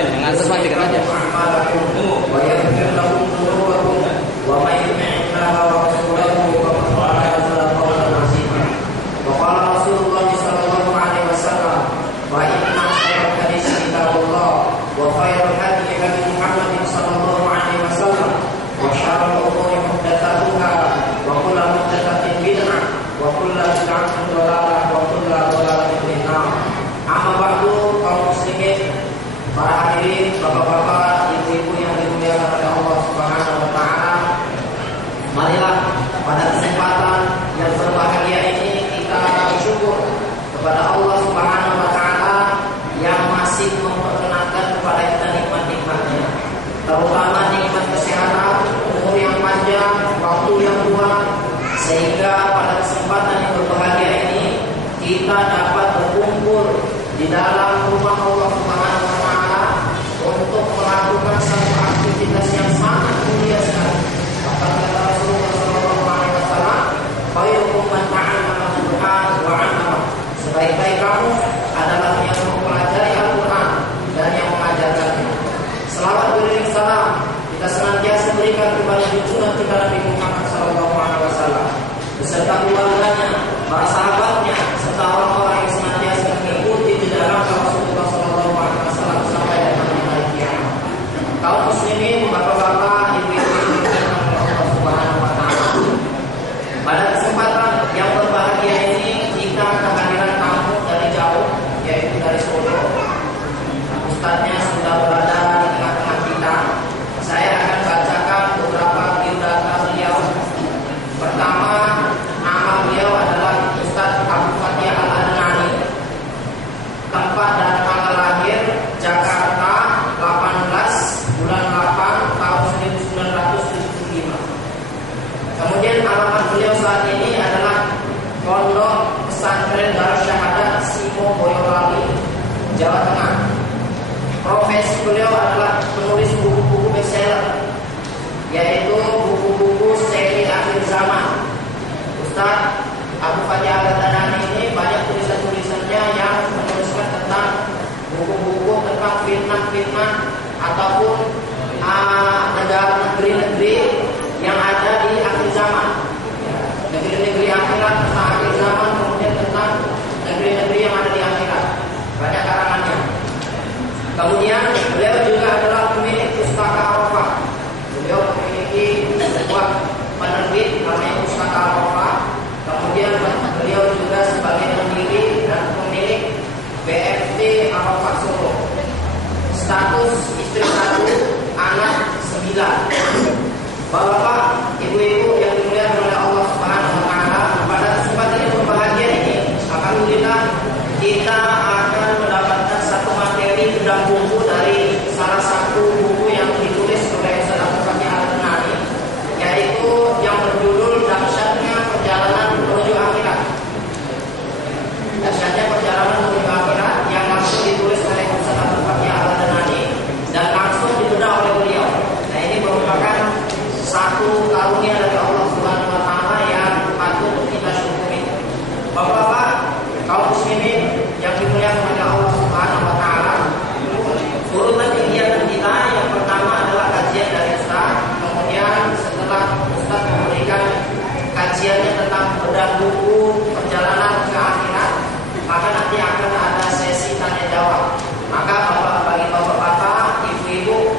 Dengan sesuatu aja. Para hadirin, bapak-bapak, ibu-ibu yang dimuliakan oleh Allah Subhanahu wa taala. Marilah pada kesempatan yang berbahagia ini kita bersyukur kepada Allah Subhanahu wa taala yang masih memperkenankan kepada kita nikmat-nikmatnya, terutama nikmat kesehatan, umur yang panjang, waktu yang luang, sehingga pada kesempatan yang berbahagia ini kita dapat berkumpul di dalam rumah Allah Subhanahu wa taala untuk melakukan satu aktivitas yang sangat mulia sekali. Bahkan kata Rasulullah sallallahu alaihi wasallam, "Khairukum man ta'allama al-Qur'an wa 'allama." Sebaik-baik kamu adalah yang mempelajari Al-Qur'an dan yang mengajarkannya. Selawat beriring salam kita senantiasa berikan kepada junjungan kita Nabi Muhammad sallallahu alaihi wasallam beserta keluarganya, para sahabatnya, serta orang-orang yang senantiasa mengikuti jejaran Rasulullah sallallahu alaihi wasallam sampai datangnya hari kiamat. Kaum muslimin, bapak-bapak, ibu-ibu yang Allah Subhanahu wa taala. Pada kesempatan yang berbahagia ini kita kehadiran tamu dari jauh, yaitu dari Solo. Ustadznya sudah berada di tengah-tengah kita. Saya akan bacakan beberapa biodata beliau. Pertama, nama beliau adalah Ustadz Abu Fatih Al-Adnani. Tempat dan tanggal lahir Jakarta 18 bulan 8 tahun 1975. Kemudian alamat beliau saat ini adalah Pondok Pesantren Darus Syahadat Simo Boyolali, Jawa Tengah. Profesi beliau adalah penulis buku-buku bestseller, yaitu buku-buku seri akhir zaman. Ustadz Abu Fatih Al-Adnani ini banyak tulisan-tulisannya yang menuliskan tentang buku-buku tentang fitnah-fitnah ataupun negara negeri-negeri yang ada di akhir zaman, negeri-negeri akhirat tentang akhir zaman, kemudian tentang negeri-negeri yang ada di akhirat. Banyak karangannya. Kemudian beliau juga adalah pemilik Pustaka Arafah. Beliau memiliki sebuah penerbit namanya Pustaka Arafah. Kemudian beliau juga sebagai pendiri dan pemilik BFT Arafah Solo. Status istri 1, anak 9. Bapak, ibu-ibu yang dimuliakan oleh Allah Subhanahu wa taala, pada kesempatan yang berbahagia ini, alhamdulillah kita akan mendapatkan satu materi bedah buku dari salah satu buku yang ditulis oleh Ustadz Abu Fatih Al-Adnani, yaitu yang berjudul Dahsyatnya Perjalanan Menuju Akhirat. Dahsyatnya Perjalanan Menuju Akhirat yang langsung ditulis oleh Ustadz Abu Fatih Al-Adnani dan langsung dibedah oleh beliau. Nah, ini merupakan satu karunia dari Allah Subhanahu wa taala yang patut kita syukuri. Bapak-bapak, kaum muslimin yang dimuliakan oleh Allah Subhanahu wa taala, urutan kegiatan kita yang pertama adalah kajian dari Ustaz. Kemudian setelah Ustaz memberikan kajiannya tentang bedah buku Perjalanan ke Akhirat, maka nanti akan ada sesi tanya jawab. Maka bagi bapak-bapak, ibu-ibu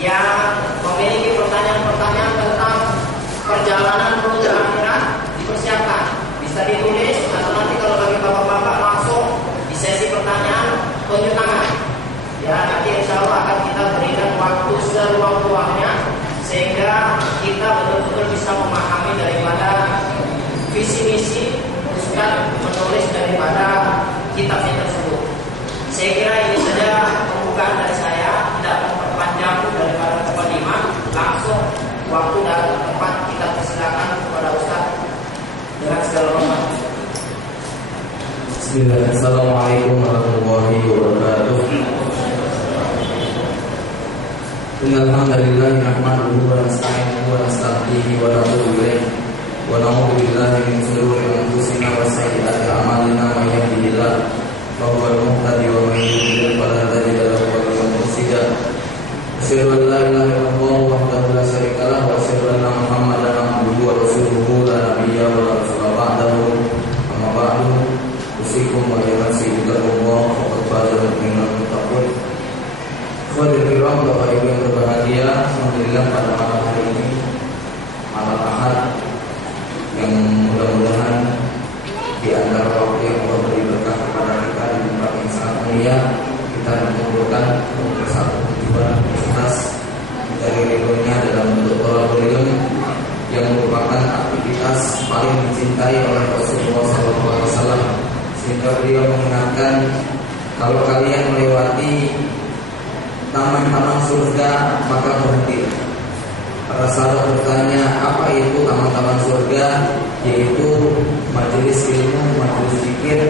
yang memiliki pertanyaan-pertanyaan tentang perjalanan menuju akhirat, dipersiapkan. Bisa ditulis atau nanti kalau bagi bapak-bapak langsung di sesi pertanyaan tunjuk tangan. Ya, nanti insya Allah akan kita berikan waktu seluang-luangnya sehingga kita betul-betul bisa memahami daripada visi misi Ustaz menulis daripada kitab ini tersebut. Saya kira ini saja pembukaan dari saya, tidak memperpanjang daripada mukadimah, langsung waktu dan tempat kita persilakan kepada Ustaz dengan segala hormat. Bismillahirrahmanirrahim. Assalamualaikum warahmatullahi wabarakatuh. Innal hamdalillah nahmaduhu wa nasta'inuhu wa nastaghfiruh wa natubu ilaih. mengingatkan, kalau kalian melewati taman-taman surga maka berhenti. Para sahabat bertanya, apa itu taman-taman surga? Yaitu majelis ilmu, majelis zikir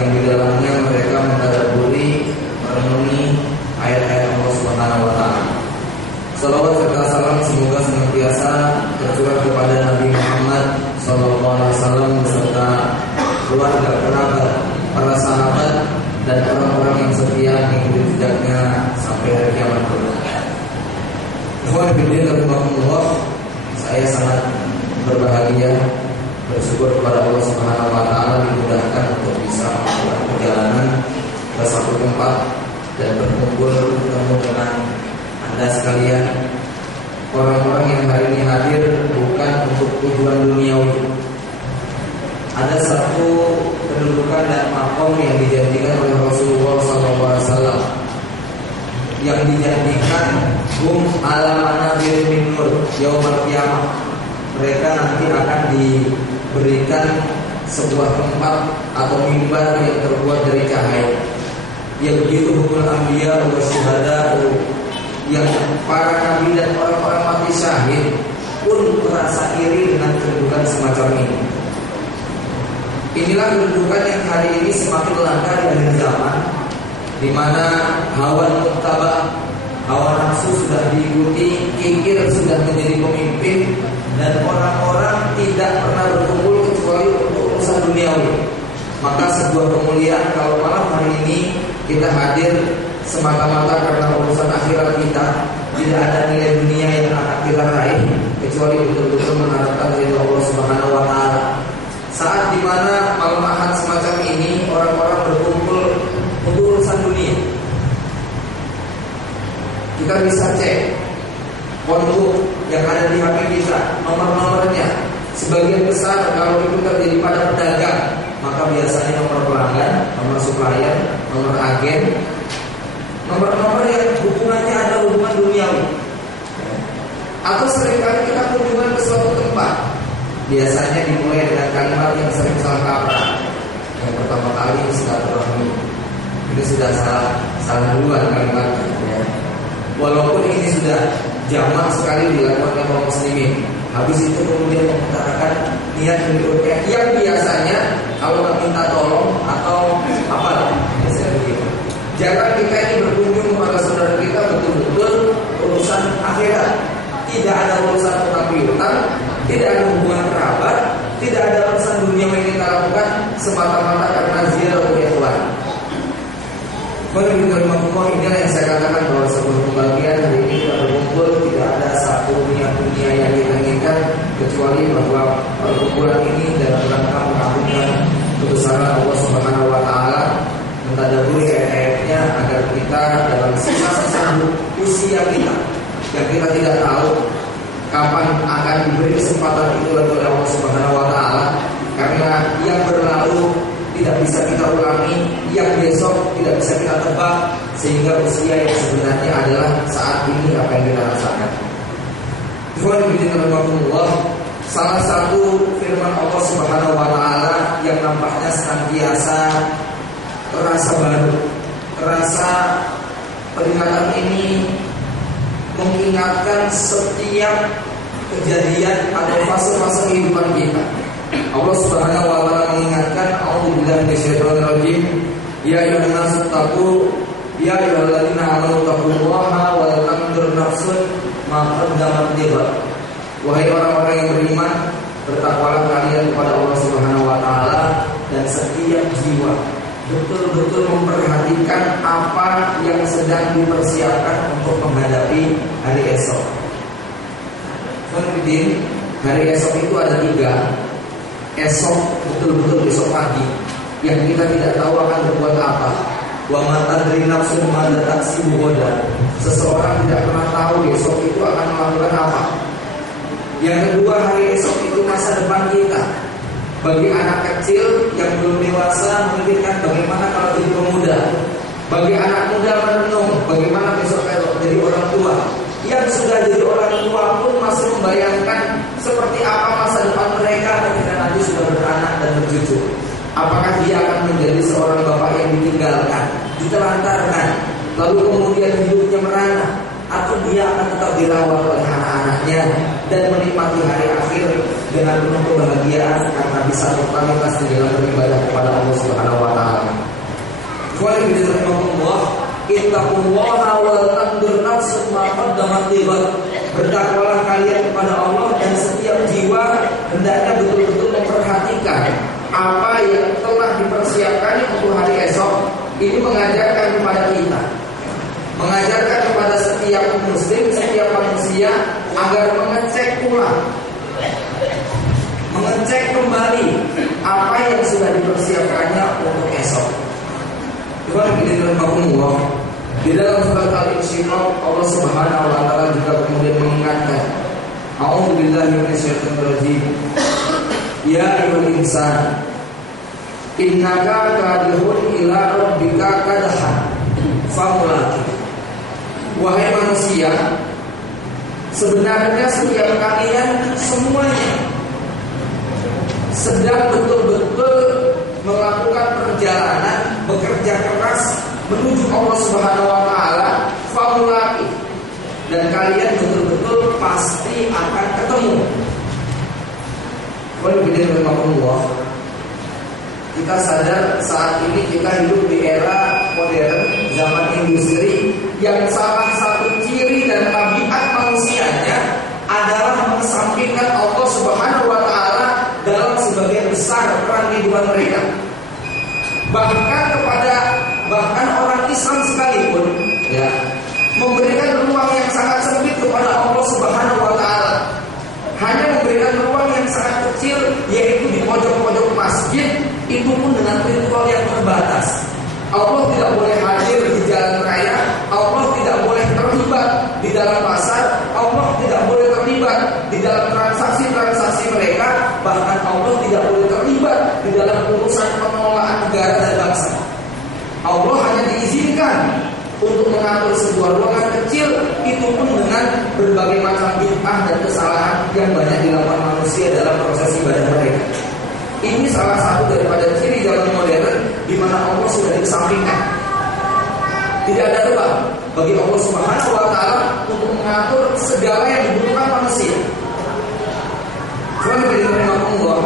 yang di dalamnya mereka mentadabburi, merenungi ayat-ayat Allah Subhanahu wa taala. Salawat serta salam semoga senantiasa tercurah kepada Nabi Muhammad sallallahu alaihi wasallam beserta keluarga, kerabat, para sahabat dan orang-orang yang setia mengikuti jejaknya sampai hari kiamat kelak. Saya sangat berbahagia, bersyukur kepada Allah Subhanahu wa taala dimudahkan untuk bisa melakukan perjalanan ke satu tempat dan berkumpul bertemu dengan Anda sekalian. Orang-orang yang hari ini hadir bukan untuk tujuan duniawi. Ada satu kedudukan dan makom yang dijanjikan oleh Rasulullah SAW, yang dijanjikan ala manabir min nur yaumil qiyamah. Mereka nanti akan diberikan sebuah tempat atau mimbar yang terbuat dari cahaya. Yang begitu hukum anbiya wa syuhada, yang para nabi dan orang-orang mati syahid pun merasa iri dengan kedudukan semacam ini. Inilah kedudukan yang hari ini semakin langka di akhir zaman, di mana hawa muttaba, hawa nafsu sudah diikuti, kikir sudah menjadi pemimpin, dan orang-orang tidak pernah berkumpul kecuali untuk urusan duniawi. Maka sebuah kemuliaan kalau malam hari ini kita hadir semata-mata karena urusan akhirat kita, tidak ada nilai dunia yang akan kita raih kecuali betul-betul mengharapkan ridha Allah Subhanahu wa taala. Saat dimana malam ahad semacam ini orang-orang berkumpul untuk urusan dunia, kita bisa cek konto yang ada di HP kita, nomor-nomornya. Sebagian besar kalau itu terjadi pada pedagang, maka biasanya nomor pelanggan, nomor supplier, nomor agen, nomor-nomor yang hubungannya ada hubungan duniawi. Atau seringkali kita kunjungan ke suatu tempat, biasanya dimulai dengan kalimat yang sering salah kaprah. Yang pertama kali silaturahmi, ini sudah salah duluan kalimatnya, ya. Walaupun ini sudah jamak sekali dilakukan oleh kaum muslimin, habis itu kemudian mengutarakan niat berikutnya yang biasanya kalau nggak minta tolong atau apa, biasanya begitu. Jangan kita ini berkunjung kepada saudara kita betul-betul urusan akhirat. Tidak ada urusan utang piutang, tidak ada hubungan kerabat, tidak ada urusan dunia yang kita lakukan semata-mata karena ziarah ikhwan. Inilah yang saya katakan bahwa sebuah kebahagiaan hari ini kita berkumpul, tidak ada satu dunia yang kita inginkan kecuali bahwa perkumpulan ini dalam rangka mengagungkan kebesaran Allah Subhanahu wa taala, mentadabburi ayat-ayatnya agar kita dalam sisa-sisa usia kita yang kita tidak tahu kapan akan diberi kesempatan itu oleh Allah Subhanahu wa taala, karena yang berlalu tidak bisa kita ulangi, yang besok tidak bisa kita tebak, sehingga usia yang sebenarnya adalah saat ini apa yang kita rasakan. Salah satu firman Allah Subhanahu wa taala yang nampaknya senantiasa terasa baru, terasa peringatan ini mengingatkan setiap kejadian atau fase-fase kehidupan kita. Allah Subhanahu wa taala mengingatkan, a'udzubillahi minasyaitonir rajim, ya ayyuhan nasu taqu, ya ayyuhalladzina amanu taqullaha wa tanzur nafsun ma qaddamat lighad. Wahai orang-orang yang beriman, bertakwalah kalian kepada Allah Subhanahu wa taala, dan setiap jiwa betul-betul memperhatikan apa yang sedang dipersiapkan untuk menghadapi hari esok. Kemudian hari esok itu ada 3. Esok betul-betul besok pagi yang kita tidak tahu akan berbuat apa. Wa ma tadri nafsun ma taksibu ghadan. Seseorang tidak pernah tahu besok itu akan melakukan apa. Yang kedua, hari esok itu masa depan kita. Bagi anak kecil yang belum dewasa memikirkan bagaimana kalau jadi pemuda. Bagi anak muda merenung bagaimana besok kalau jadi orang tua. Yang sudah jadi orang tua pun masih membayangkan seperti apa masa depan mereka ketika nanti sudah beranak dan bercucu. Apakah dia akan menjadi seorang bapak yang lalu kemudian hidupnya merana, atau dia akan tetap dirawat oleh anak-anaknya dan menikmati hari akhir dengan penuh kebahagiaan karena bisa totalitas di dalam beribadah kepada Allah Subhanahu wa taala. Ittaqullaha wal tanzur nafsun ma qaddamat lighad. Bertakwalah kalian kepada Allah dan setiap jiwa hendaknya betul-betul memperhatikan apa yang telah dipersiapkan untuk hari esok. Ini mengajarkan kepada kita, mengajarkan kepada setiap muslim, setiap manusia agar mengecek ulang, mengecek kembali apa yang sudah dipersiapkannya untuk esok. Di dalam surat Al-Insyirah Allah Subhanahu wa taala juga kemudian mengingatkan, A'udzubillahi minasyaitonir rajim. Ya ayyuhal insan, innaka kadihun ila rabbika kadhan famulaqih. Wahai manusia, sebenarnya setiap kalian semuanya sedang betul-betul melakukan perjalanan, bekerja keras menuju Allah Subhanahu wa taala, famulaqih. Dan kalian betul-betul pasti akan ketemu. Kita sadar saat ini kita hidup di era modern, zaman industri, yang salah satu ciri dan tabiat manusianya adalah mengesampingkan Allah Subhanahu wa taala dalam sebagian besar peran kehidupan mereka. Bahkan orang Islam sekalipun, ya, memberikan ruang yang sangat sempit kepada Allah Subhanahu wa taala. Hanya memberikan ruang yang sangat kecil, yaitu di pojok-pojok masjid, itu pun dengan ritual yang terbatas. Allah tidak boleh hadir di jalan raya, Allah tidak boleh terlibat di dalam pasar, Allah tidak boleh terlibat di dalam transaksi-transaksi mereka, bahkan Allah tidak boleh terlibat di dalam urusan pengelolaan negara dan bangsa. Allah hanya diizinkan untuk mengatur sebuah ruangan kecil, itu pun dengan berbagai macam bid'ah dan kesalahan yang banyak dilakukan manusia dalam proses ibadah mereka. Ini salah satu daripada ciri zaman modern di mana Allah sudah dikesampingkan. Tidak ada ruang bagi Allah Subhanahu wa taala untuk mengatur segala yang dibutuhkan manusia. Allah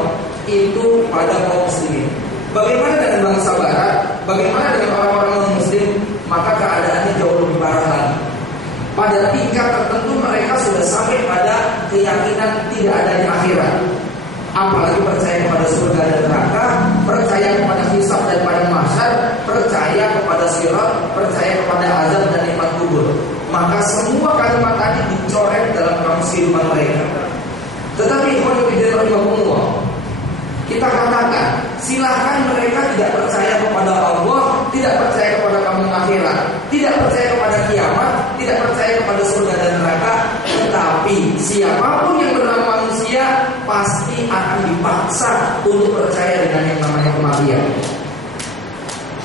itu pada kaum muslimin. Bagaimana dengan bangsa barat? Bagaimana dengan orang-orang non-muslim? Maka keadaannya jauh lebih parah lagi. Pada tingkat tertentu mereka sudah sampai pada keyakinan tidak adanya akhirat, apalagi percaya kepada surga dan neraka, percaya kepada hisab dan padang mahsyar, percaya kepada sirat, percaya kepada azab dan nikmat kubur. Maka semua kalimat tadi dicoret dalam kamus kehidupan mereka. Tetapi kita katakan, silahkan mereka tidak percaya kepada Allah, tidak percaya kepada kampung akhirat, tidak percaya kepada kiamat, tidak percaya kepada surga dan neraka. Tetapi siapapun yang bernama manusia pasti akan dipaksa untuk percaya dengan yang namanya kematian.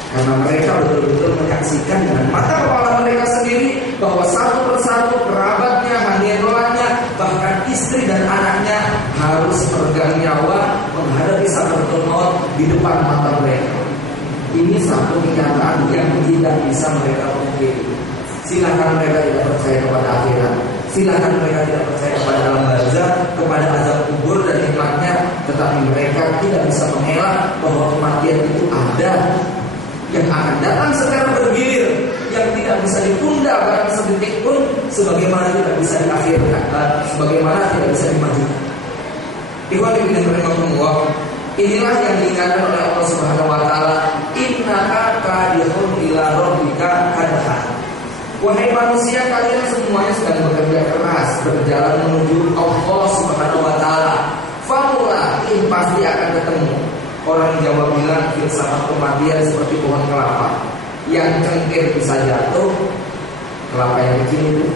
Karena mereka betul-betul menyaksikan dengan mata kepala mereka sendiri bahwa satu persatu kerabatnya, hanyerolannya, bahkan istri dan anaknya harus meregang nyawa menghadapi sakratul maut di depan mata mereka. Ini satu kenyataan yang tidak bisa mereka pungkiri. Silakan mereka tidak percaya kepada akhirat, silakan mereka tidak percaya kepada alam barzakh, kepada azab kubur dan nikmatnya, tetapi mereka tidak bisa mengelak bahwa kematian itu ada, yang akan datang secara bergilir, yang tidak bisa ditunda bahkan sedetik pun, sebagaimana tidak bisa diakhirkan, sebagaimana tidak bisa dimajukan. Inilah yang diingatkan oleh Allah Subhanahu wa taala, innaka kadihun ila rabbika kadhan. Wahai manusia, kalian semuanya sedang bekerja keras berjalan menuju Allah Subhanahu wa taala. Famulaqih, pasti akan ketemu. Orang Jawa bilang filsafat kematian seperti pohon kelapa, yang cengkir bisa jatuh, kelapa yang kecil itu,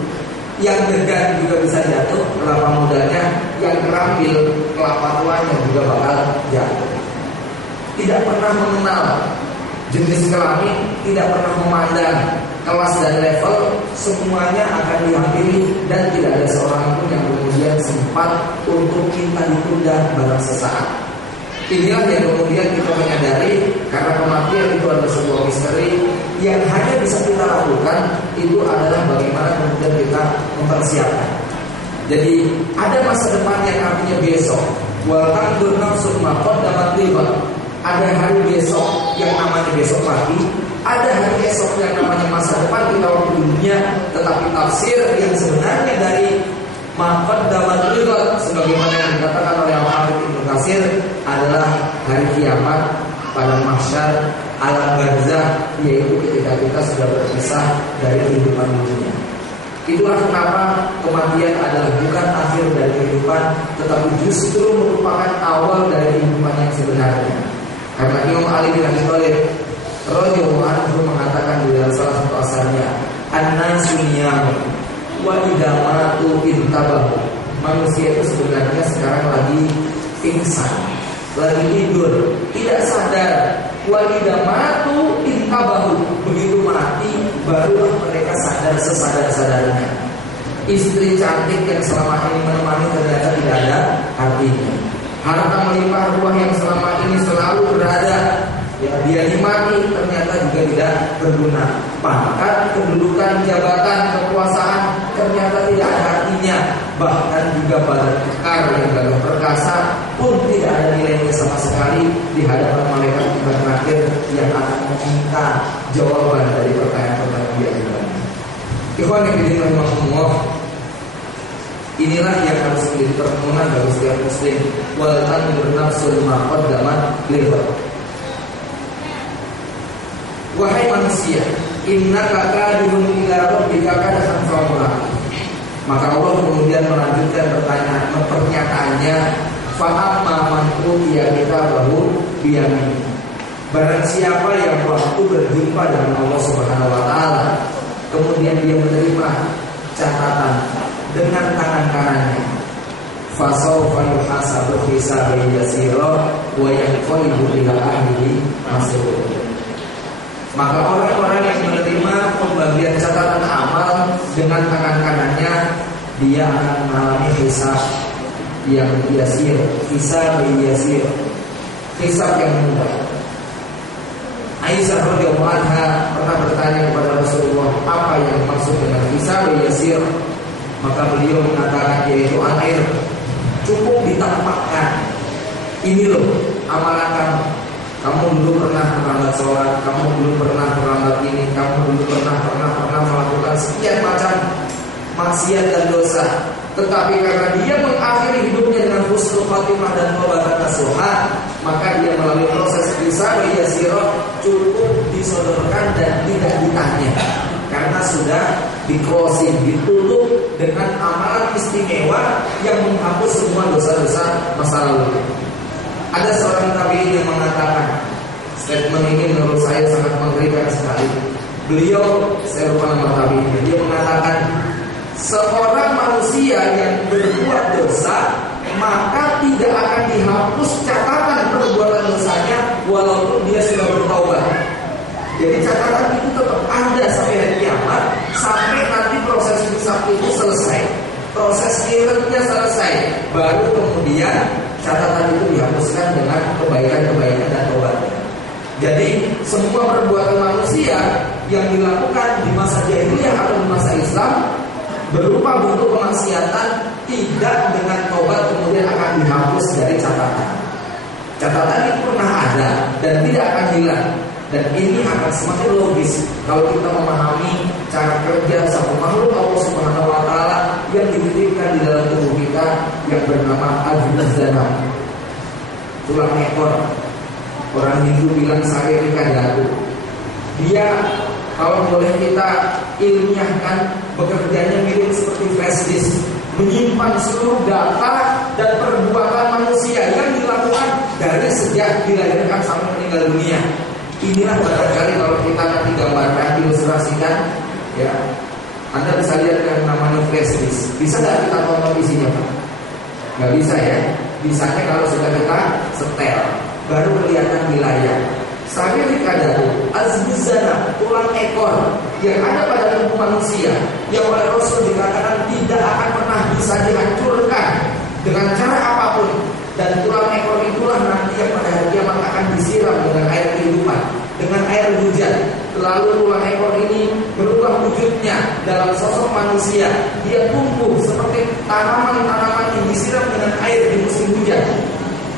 yang degan juga bisa jatuh, kelapa mudanya, yang kerambil, kelapa tuanya juga bakal jatuh. Tidak pernah mengenal jenis kelamin, tidak pernah memandang kelas dan level, semuanya akan dihampiri dan tidak ada seorang pun yang kemudian sempat untuk minta ditunda barang sesaat. Inilah yang kemudian kita menyadari, karena kematian itu adalah sebuah misteri, yang hanya bisa kita lakukan itu adalah bagaimana kemudian kita mempersiapkan. Jadi ada masa depan yang artinya besok. Wal tandur nafsun ma qaddamat lighad. Ada hari besok yang namanya besok pagi, ada hari esok yang namanya masa depan kita waktu dunia. Tetapi tafsir yang sebenarnya dari ma qaddamat lighad sebagaimana yang dikatakan oleh Al-Hafidz Ibnu Katsir adalah hari kiamat pada mahsyar alam barzakh, yaitu ketika kita sudah berpisah dari kehidupan dunia. Itulah kenapa kematian adalah bukan akhir dari kehidupan, tetapi justru merupakan awal dari kehidupan yang sebenarnya. Karena Imam Ali bin Abi Thalib radhiyallahu anhu mengatakan di dalam salah satu asarnya, an-nasu niyamun wa idza matu intabahu. Manusia itu sebenarnya sekarang lagi pingsan, lagi tidur, tidak sadar. Wa idza matu intabahu. Begitu mati barulah mereka sadar sesadar-sadarnya. Istri cantik yang selama ini menemani ternyata tidak ada artinya. Harta melimpah ruah yang selama ini selalu berada, ya, dia dimati ternyata juga tidak berguna. Pangkat, kedudukan, jabatan, kekuasaan ternyata tidak ada artinya. Bahkan juga badan kekar yang gagah perkasa pun tidak ada nilainya sama sekali di hadapan malaikat tiba terakhir yang akan meminta jawaban dari pertanyaan-pertanyaan dia juga. Ikhwan yang dirahimahumullah, inilah yang harus menjadi permohonan bagi setiap muslim. Wal tandur nafsul ma qaddamat lighad. Wahai manusia, innaka kadihun ila rabbika kadhan famulaqih. Maka Allah kemudian melanjutkan pernyataannya, fa amma man utiya kitabahu biyamin. Barang siapa yang waktu berjumpa dengan Allah Subhanahu wa taala, kemudian dia menerima catatan dengan tangan kanannya, fasawfa yuhasabu hisaban yasira wa yanqalibu ila ahlihi masrura. Maka orang-orang yang menerima pembagian catatan amal dengan tangan kanannya, dia akan mengalami hisab yang yasir, hisab yang mudah. Aisyah radhiyallahu anha pernah bertanya kepada Rasulullah, apa yang maksud dengan hisab yasir? Maka beliau mengatakan, yaitu air cukup ditampakkan. Ini loh amalan kamu. Kamu dulu pernah terlambat sholat, kamu dulu pernah terlambat ini, kamu dulu pernah melakukan sekian macam maksiat dan dosa. Tetapi karena dia mengakhiri hidupnya dengan husnul khatimah dan taubatan nasuha, maka dia melalui proses hisab yasira cukup disodorkan dan tidak ditanya, karena sudah di-closing, ditutup dengan amalan istimewa yang menghapus semua dosa-dosa masa lalu. Ada seorang tabi'in yang mengatakan, statement ini menurut saya sangat mengerikan sekali. Beliau, saya lupa nama tabi'innya, dia mengatakan, seorang manusia yang berbuat dosa maka tidak akan dihapus catatan perbuatan dosanya walaupun dia sudah bertaubat. Jadi catatan itu tetap ada sampai hari kiamat, sampai nanti proses hisab itu selesai, proses kiranya selesai, baru kemudian catatan itu dihapuskan dengan kebaikan-kebaikan dan taubatnya. Jadi semua perbuatan manusia yang dilakukan di masa jahiliyah atau di masa Islam berupa bentuk kemaksiatan, tidak dengan taubat kemudian akan dihapus dari catatan. Catatan itu pernah ada dan tidak akan hilang. Dan ini akan semakin logis kalau kita memahami cara kerja satu makhluk Allah Subhanahu wa taala yang dititipkan di dalam tubuh kita yang bernama al-zanah, tulang ekor. Orang Hindu bilang saririka dhatu. Dia kalau boleh kita ilmiahkan, bekerjanya mirip seperti flash disk, menyimpan seluruh data dan perbuatan manusia yang dilakukan dari sejak dilahirkan sampai meninggal dunia. Inilah barangkali kalau kita nanti gambarkan, ilustrasikan, ya, Anda bisa lihat yang namanya flash disk. Bisa nggak kita tonton isinya, Pak? Nggak bisa ya. Bisanya kalau sudah kita setel, baru kelihatan di layar. Saririka dhatu, az-zana, tulang ekor yang ada pada tubuh manusia, yang oleh Rasul dikatakan tidak akan pernah bisa dihancurkan dengan cara apapun. Dan tulang ekor itulah nanti yang pada hari kiamat akan disiram dengan air kehidupan, dengan air hujan. Lalu dalam sosok manusia. Dia tumbuh seperti tanaman-tanaman yang disiram dengan air di musim hujan.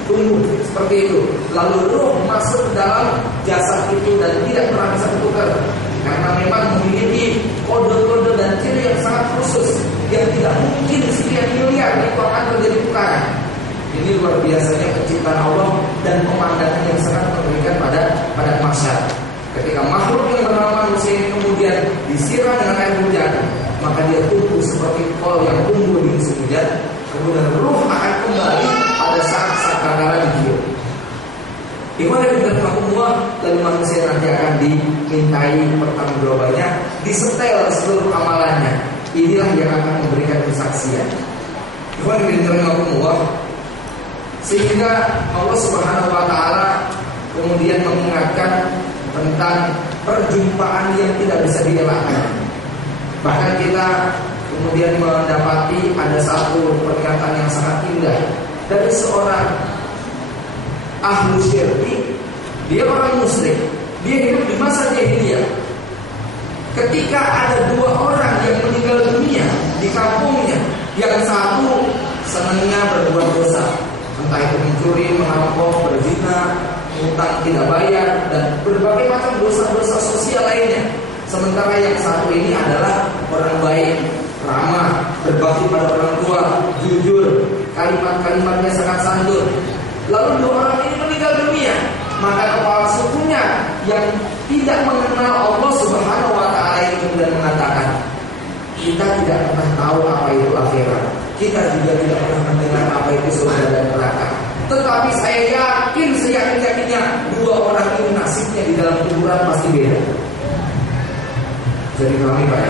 Tumbuh seperti itu. Lalu roh masuk ke dalam jasad itu dan tidak pernah bisa bertukar, karena memang memiliki kode-kode dan ciri yang sangat khusus yang tidak mungkin sekian miliar itu akan terjadi tukaran. Ini luar biasanya penciptaan Allah dan pemandangan yang sangat mengerikan pada masyarakat. Ketika makhluk yang bernama manusia ini kemudian disiram dengan air hujan, maka dia tumbuh seperti kol yang tumbuh di musim hujan. Kemudian ruh akan kembali pada saat sakaratul maut. Dimana diberitahukan, lalu manusia nanti akan dimintai pertanggungjawabannya, disetel seluruh amalannya. Inilah yang akan memberikan kesaksian. Dimana diberitahukan, sehingga Allah Subhanahu Wa Taala kemudian mengingatkan tentang perjumpaan yang tidak bisa dielakkan. Bahkan kita kemudian mendapati ada satu pernyataan yang sangat indah dari seorang ahlu syirki. Dia orang musyrik, dia hidup di masa jahiliyah. Ketika ada dua orang yang meninggal dunia di kampungnya, yang satu senangnya berbuat dosa, entah itu mencuri, merampok, berzina, utang tidak bayar, dan berbagai macam dosa-dosa sosial lainnya. Sementara yang satu ini adalah orang baik, ramah, berbakti pada orang tua, jujur, kalimat-kalimatnya sangat santun. Lalu dua orang ini meninggal dunia, maka kepala sukunya yang tidak mengenal Allah Subhanahu Wa Taala ini kemudian mengatakan, kita tidak pernah tahu apa itu akhirat, kita juga tidak pernah mendengar apa itu surga dan neraka. Tetapi saya yakin, seyakin-yakinnya dua orang ini nasibnya di dalam kuburan pasti beda. Jadi kami Pak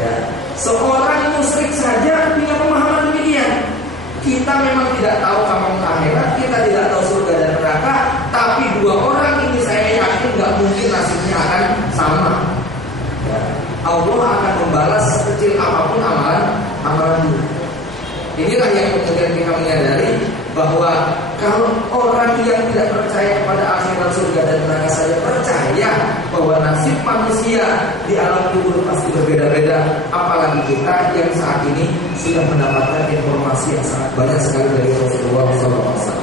ya, seorang musyrik saja punya pemahaman demikian. Kita memang tidak tahu kapan akhirat, kita tidak tahu surga dan neraka, tapi dua orang ini saya yakin nggak mungkin nasibnya akan sama. Ya. Allah akan membalas sekecil apapun amalan itu. Inilah yang kemudian kita menyadari bahwa kalau orang yang tidak percaya kepada akhirat, surga dan neraka saja percaya bahwa nasib manusia di alam kubur pasti berbeda-beda, apalagi kita yang saat ini sudah mendapatkan informasi yang sangat banyak sekali dari Rasulullah SAW.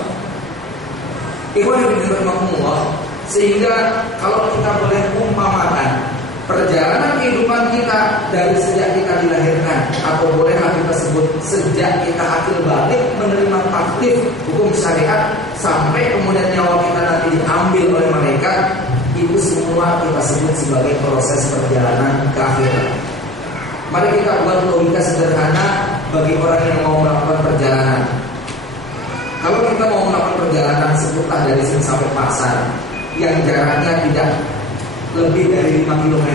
Ikhwan yang dirahmatullah, sehingga kalau kita boleh umpamakan perjalanan kehidupan kita dari sejak kita dilahirkan, atau bolehlah kita sebut sejak kita akil balik menerima taklif hukum syariat sampai kemudian nyawa kita nanti diambil oleh malaikat, itu semua kita sebut sebagai proses perjalanan ke akhirat. Mari kita buat logika sederhana bagi orang yang mau melakukan perjalanan. Kalau kita mau melakukan perjalanan sebutlah dari sini sampai pasar yang jaraknya tidak lebih dari 5 km,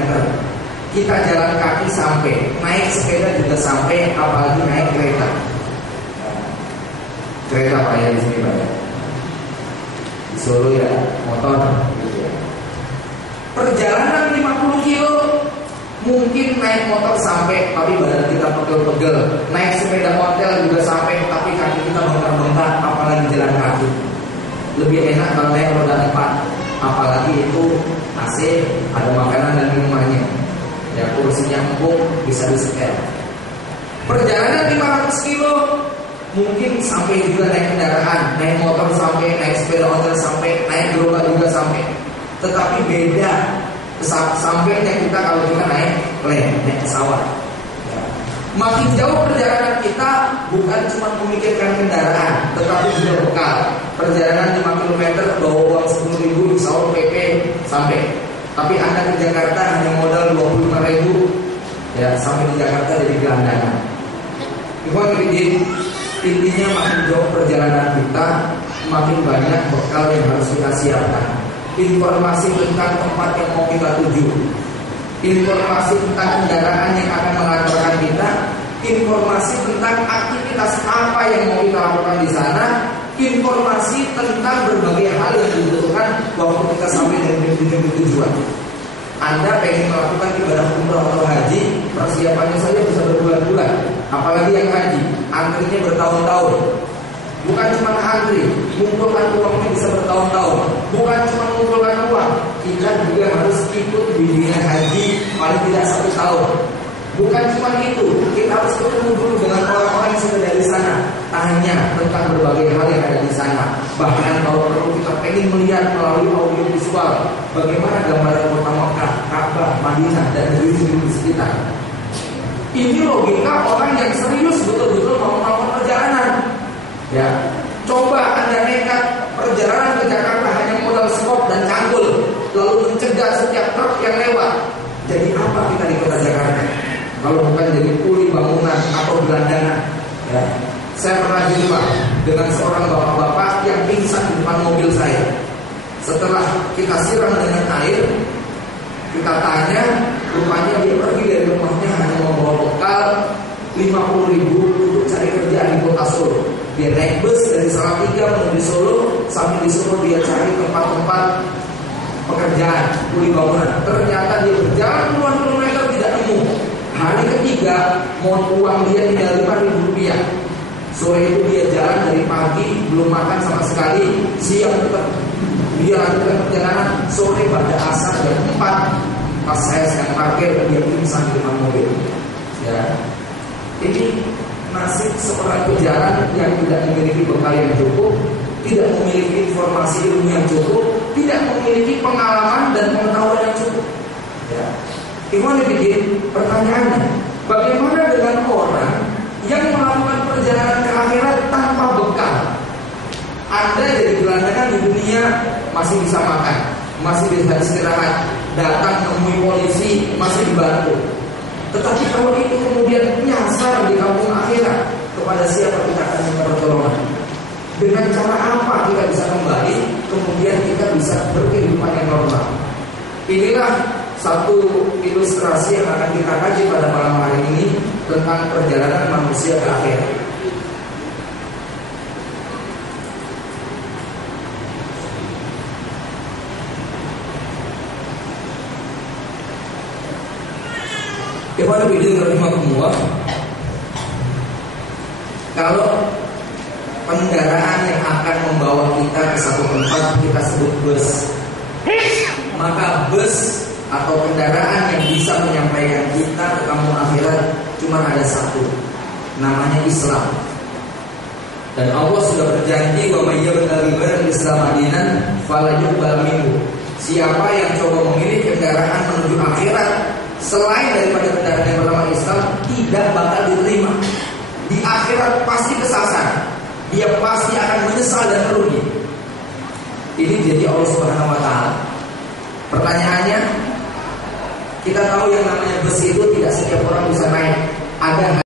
kita jalan kaki sampai, naik sepeda juga sampai, apalagi naik kereta. Kereta Pak ya di sini Pak ya. Di Solo ya motor. Perjalanan 50 kilo mungkin naik motor sampai, tapi badan kita pegel-pegel. Naik sepeda hotel juga sampai, tapi kaki kita bengkak-bengkak, apalagi jalan kaki. Lebih enak kalau naik roda 4, apalagi itu AC, ada makanan dan minumannya. Ya, kursinya empuk, bisa disetel. Perjalanan 500 kilo mungkin sampai juga naik kendaraan, naik motor sampai, naik sepeda motor sampai, naik gerobak juga sampai. Tetapi beda sampainya kita kalau kita naik plane, naik pesawat. Ya. Makin jauh perjalanan kita bukan cuma memikirkan kendaraan, tetapi juga bekal. Perjalanan 5 km bawa uang 10.000 insya Allah PP sampai. Tapi Anda ke Jakarta hanya modal 25.000, ya sampai di Jakarta jadi gelandangan. Intinya makin jauh perjalanan kita, makin banyak bekal yang harus kita siapkan. Informasi tentang tempat yang mau kita tuju, informasi tentang kendaraan yang akan mengantarkan kita, informasi tentang aktivitas apa yang mau kita lakukan di sana, informasi tentang berbagai hal yang dibutuhkan waktu kita sampai dari tujuan. Anda pengen melakukan ibadah umrah atau haji, persiapannya saja bisa berbulan-bulan. Apalagi yang haji, antrinya bertahun-tahun. Bukan cuma antri, mengumpulkan uangnya bisa bertahun-tahun. Bukan cuma mengumpulkan uang, kita juga harus ikut bimbingan haji paling tidak 1 tahun. Bukan cuma itu, kita harus ketemu dulu dengan orang-orang yang sudah dari sana, tanya tentang berbagai hal yang ada di sana. Bahkan kalau perlu kita pengen melihat melalui audio visual bagaimana gambaran kota Mekah, Ka'bah, Madinah dan negeri-negeri di sekitar. Ini logika orang yang serius betul-betul mau melakukan perjalanan. Ya, coba Anda nekat perjalanan ke Jakarta hanya modal skop dan cangkul, lalu mencegah setiap truk yang lewat. Jadi apa kita di kota Jakarta? Kalau bukan jadi kuli bangunan atau gelandangan. Ya. Saya pernah jumpa dengan seorang bapak-bapak yang pingsan di depan mobil saya. Setelah kita siram dengan air, kita tanya, rupanya dia pergi dari rumahnya hanya membawa bekal 50.000 untuk cari kerjaan di kota Solo. Dia naik bus dari Salatiga menuju Solo, sambil di Solo dia cari tempat-tempat pekerjaan kuli bangunan. Ternyata dia berjalan puluhan kilometer tidak nemu. Hari ketiga, mohon uang dia tinggal Rp5.000. Sore itu dia jalan dari pagi, belum makan sama sekali. Siang tetap dia lanjutkan perjalanan. Sore pada asar jam 4, pas saya sedang parkir, dia pingsan di depan mobil. Ya, ini nasib seorang pejalan yang tidak memiliki bekal yang cukup, tidak memiliki informasi ilmu yang cukup, tidak memiliki pengalaman dan pengetahuan yang cukup. Ya. Ikhwan fillah, pertanyaannya, bagaimana dengan orang yang melakukan perjalanan ke akhirat tanpa bekal? Anda jadi gelandangan di dunia masih bisa makan, masih bisa istirahat, datang menemui polisi masih dibantu. Tetapi kalau itu kemudian nyasar di kampung akhirat, kepada siapa kita akan minta pertolongan? Dengan cara apa kita bisa kembali, kemudian kita bisa berkehidupan yang normal? Inilah satu ilustrasi yang akan kita kaji pada malam hari ini tentang perjalanan manusia ke akhirat. Ikhwan fillah rahimakumullah. Kalau kendaraan yang akan membawa kita ke satu tempat kita sebut bus, maka bus atau kendaraan yang bisa menyampaikan kita ke kampung akhirat cuma ada satu, namanya Islam. Dan Allah sudah berjanji, wa may yabtaghi ghairal Islam dinan fala yuqbal minhu. Siapa yang coba memilih kendaraan menuju akhirat selain daripada kendaraan yang bernama Islam, tidak bakal diterima. Di akhirat pasti kesasar. Dia pasti akan menyesal dan merugi. Ini jadi Allah Subhanahu wa taala. Pertanyaannya, kita tahu yang namanya bus itu tidak setiap orang bisa naik. Ada